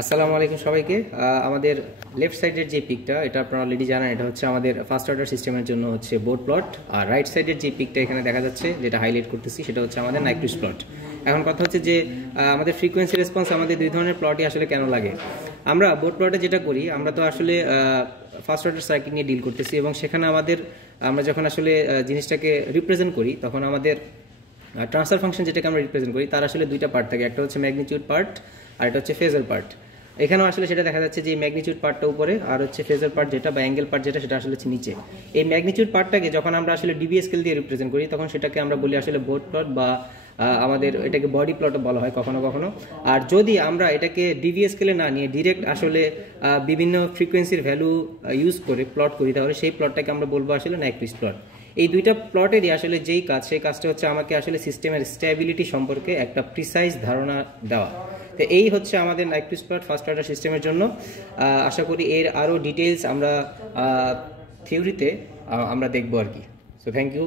আসসালামু আলাইকুম সবাইকে। আমাদের লেফট সাইডের যে পিকটা এটা আপনারা অলরেডি জানেন, এটা হচ্ছে আমাদের ফার্স্ট অর্ডার সিস্টেমের জন্য হচ্ছে বোর্ড প্লট। আর রাইট সাইডের যে পিকটা এখানে দেখা যাচ্ছে, যেটা হাইলাইট করতেছি, সেটা হচ্ছে আমাদের নাইকুইস্ট প্লট। এখন কথা হচ্ছে যে আমাদের ফ্রিকোয়েন্সি রেসপন্স আমাদের দুই ধরনের প্লটই আসলে কেন লাগে। আমরা বোর্ড প্লটে যেটা করি, আমরা তো আসলে ফার্স্ট অর্ডার সার্কিট নিয়ে ডিল করতেছি, এবং সেখানে আমরা যখন আসলে জিনিসটাকে রিপ্রেজেন্ট করি, তখন আমাদের ট্রান্সফার ফাংশন যেটাকে আমরা রিপ্রেজেন্ট করি, তার আসলে দুইটা পার্ট থাকে। একটা হচ্ছে ম্যাগনিটিউড পার্ট, আর এটা হচ্ছে ফেজার পার্ট। এখানেও আসলে সেটা দেখা যাচ্ছে যে ম্যাগনিটিউড পার্টটা উপরে, আর হচ্ছে ফেজার পার্ট যেটা বা অ্যাঙ্গেল পার্ট যেটা, সেটা আসলে হচ্ছে নিচে। এই ম্যাগনিটিউড পার্টটাকে যখন আমরা আসলে ডিবি স্কেল দিয়ে রিপ্রেজেন্ট করি, তখন সেটাকে আমরা বলি আসলে বোর্ড প্লট, বা আমাদের এটাকে বডি প্লটও বলা হয় কখনো কখনো। আর যদি আমরা এটাকে ডিবি স্কেলে না নিয়ে ডিরেক্ট আসলে বিভিন্ন ফ্রিকোয়েন্সির ভ্যালু ইউজ করে প্লট করি, তাহলে সেই প্লটটাকে আমরা বলবো আসলে নাইকুইস্ট প্লট। এই দুইটা প্লটেরই আসলে যেই কাজ, সেই কাজটা হচ্ছে আমাকে আসলে সিস্টেমের স্ট্যাবিলিটি সম্পর্কে একটা প্রিসাইজ ধারণা দেওয়া। তো এই হচ্ছে আমাদের নাইকুইস্ট প্লট ফার্স্ট অর্ডার সিস্টেমের জন্য। আশা করি এর আরও ডিটেলস আমরা থিওরিতে আমরা দেখবো আর কি। So thank you.